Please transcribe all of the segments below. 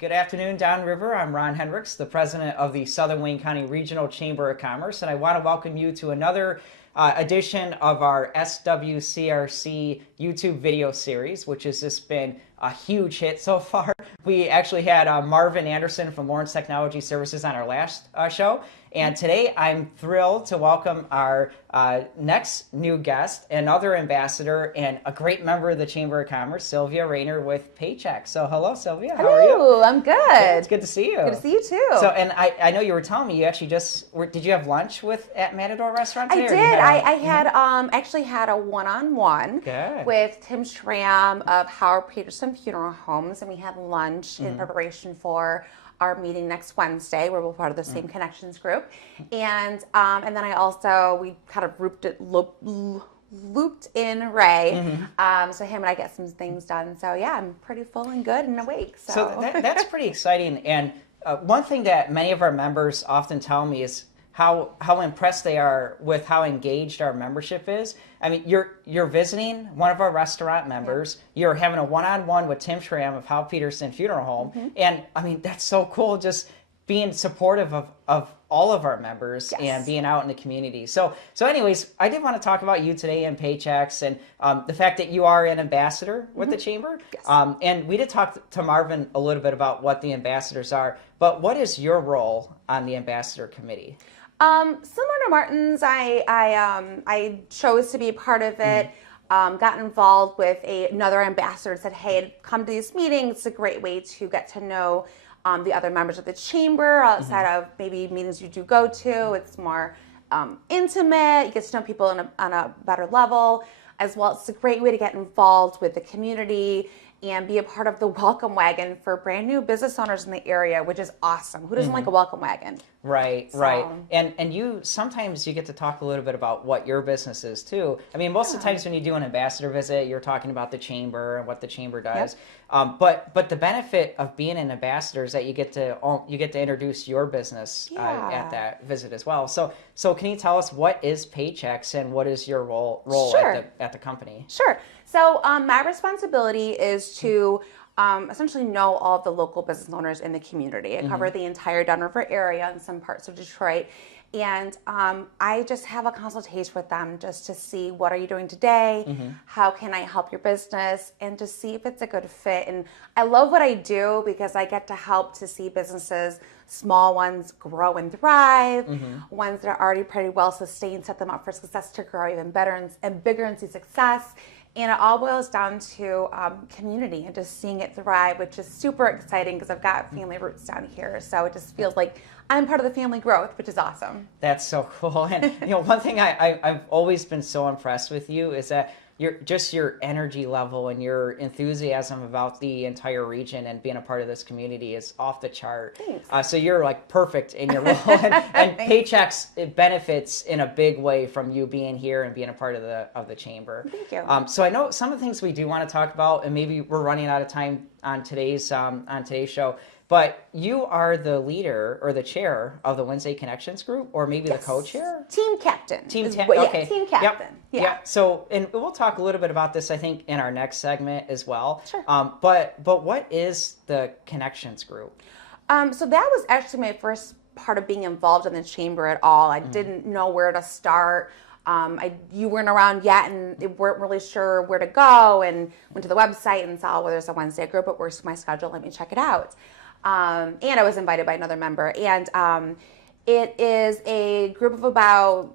Good afternoon, Downriver. I'm Ron Hendricks, the president of the Southern Wayne County Regional Chamber of Commerce, and I want to welcome you to another edition of our SWCRC YouTube video series, which has just been a huge hit so far. We actually had Marvin Anderson from Lawrence Technology Services on our last show, and today I'm thrilled to welcome our next new guest, another ambassador and a great member of the Chamber of Commerce, Silvia Rainer with Paychex. So hello, Silvia. How are you? Hello, I'm good. It's good to see you. Good to see you too. So, and I know you were telling me you actually did you have lunch at Matador Restaurant today? I did. I had actually had a one-on-one with Tim Schramm of Howard Peterson Funeral Homes, and we had lunch in preparation for our meeting next Wednesday, where we're part of the same connections group, and then we kind of looped in Ray, so him and I get some things done. So yeah, I'm pretty full and good and awake. So that's pretty exciting. And one thing that many of our members often tell me is how impressed they are with how engaged our membership is. I mean, you're visiting one of our restaurant members. Yeah. You're having a one-on-one with Tim Schramm of Hal Peterson Funeral Home, and I mean that's so cool. Just being supportive of all of our members and being out in the community. So anyways, I did want to talk about you today and Paychex and the fact that you are an ambassador with the Chamber. Yes. And we did talk to Marvin a little bit about what the ambassadors are, but what is your role on the ambassador committee? Similar to Martin's, I chose to be a part of it. Got involved with another ambassador and said, hey, come to these meetings. It's a great way to get to know the other members of the chamber outside of maybe meetings you do go to. It's more intimate. You get to know people on a better level as well. It's a great way to get involved with the community and be a part of the welcome wagon for brand new business owners in the area, which is awesome. Who doesn't like a welcome wagon? Right. And you sometimes you get to talk a little bit about what your business is too. I mean, most of the times when you do an ambassador visit, you're talking about the chamber and what the chamber does. Yep. But the benefit of being an ambassador is that you get to introduce your business at that visit as well. So can you tell us what is Paychex and what is your role at the company? Sure. So my responsibility is to essentially know all of the local business owners in the community. I cover the entire Downriver area and some parts of Detroit. And I just have a consultation with them just to see what are you doing today, how can I help your business, and to see if it's a good fit. And I love what I do because I get to help to see businesses, small ones, grow and thrive, ones that are already pretty well sustained, set them up for success to grow even better and bigger and see success. And it all boils down to community and just seeing it thrive, which is super exciting because I've got family roots down here. So it just feels like I'm part of the family growth, which is awesome. That's so cool. And one thing I've always been so impressed with you is that your energy level and your enthusiasm about the entire region and being a part of this community is off the chart. Thanks. So you're like perfect in your role, and Paychex, it benefits in a big way from you being here and being a part of the chamber. Thank you. So I know some of the things we do want to talk about, and maybe we're running out of time on today's show. But you are the leader or the chair of the Wednesday Connections group, or maybe the co-chair? Team captain. Okay. Team captain. Yep. So, and we'll talk a little bit about this, I think, in our next segment as well. Sure. But what is the Connections group? So that was actually my first part of being involved in the chamber at all. I didn't know where to start. You weren't around yet and weren't really sure where to go, and went to the website and saw, well, there's a Wednesday group. It works for my schedule. Let me check it out. And I was invited by another member, and it is a group of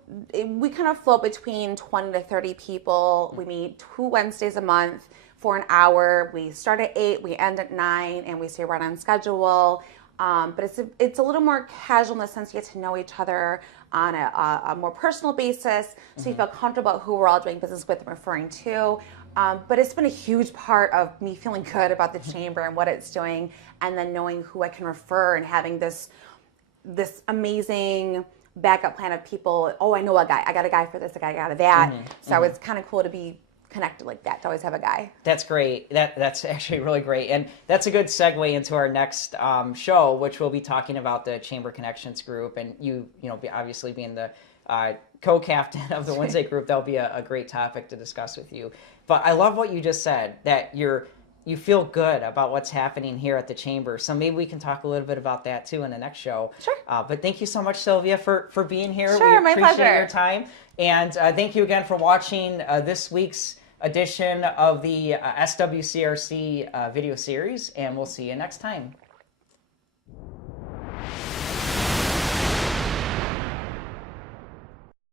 we kind of float between 20 to 30 people. We meet 2 Wednesdays a month for an hour. We start at 8, we end at 9, and we stay right on schedule. But it's a little more casual in the sense you get to know each other on a more personal basis, so you feel comfortable about who we're all doing business with and referring to. But it's been a huge part of me feeling good about the chamber and what it's doing, and then knowing who I can refer and having this amazing backup plan of people. Oh, I know a guy. I got a guy for this. I got a that. So it's kind of cool to be connected like that, to always have a guy. That's great. That's actually really great. And that's a good segue into our next show, which we'll be talking about the Chamber Connections group. And you obviously being the co-captain of the Wednesday group, that'll be a great topic to discuss with you. But I love what you just said, that you feel good about what's happening here at the Chamber. So maybe we can talk a little bit about that too in the next show. Sure. But thank you so much, Silvia, for being here. Sure, we my appreciate pleasure. your time. And thank you again for watching this week's edition of the SWCRC video series. And we'll see you next time.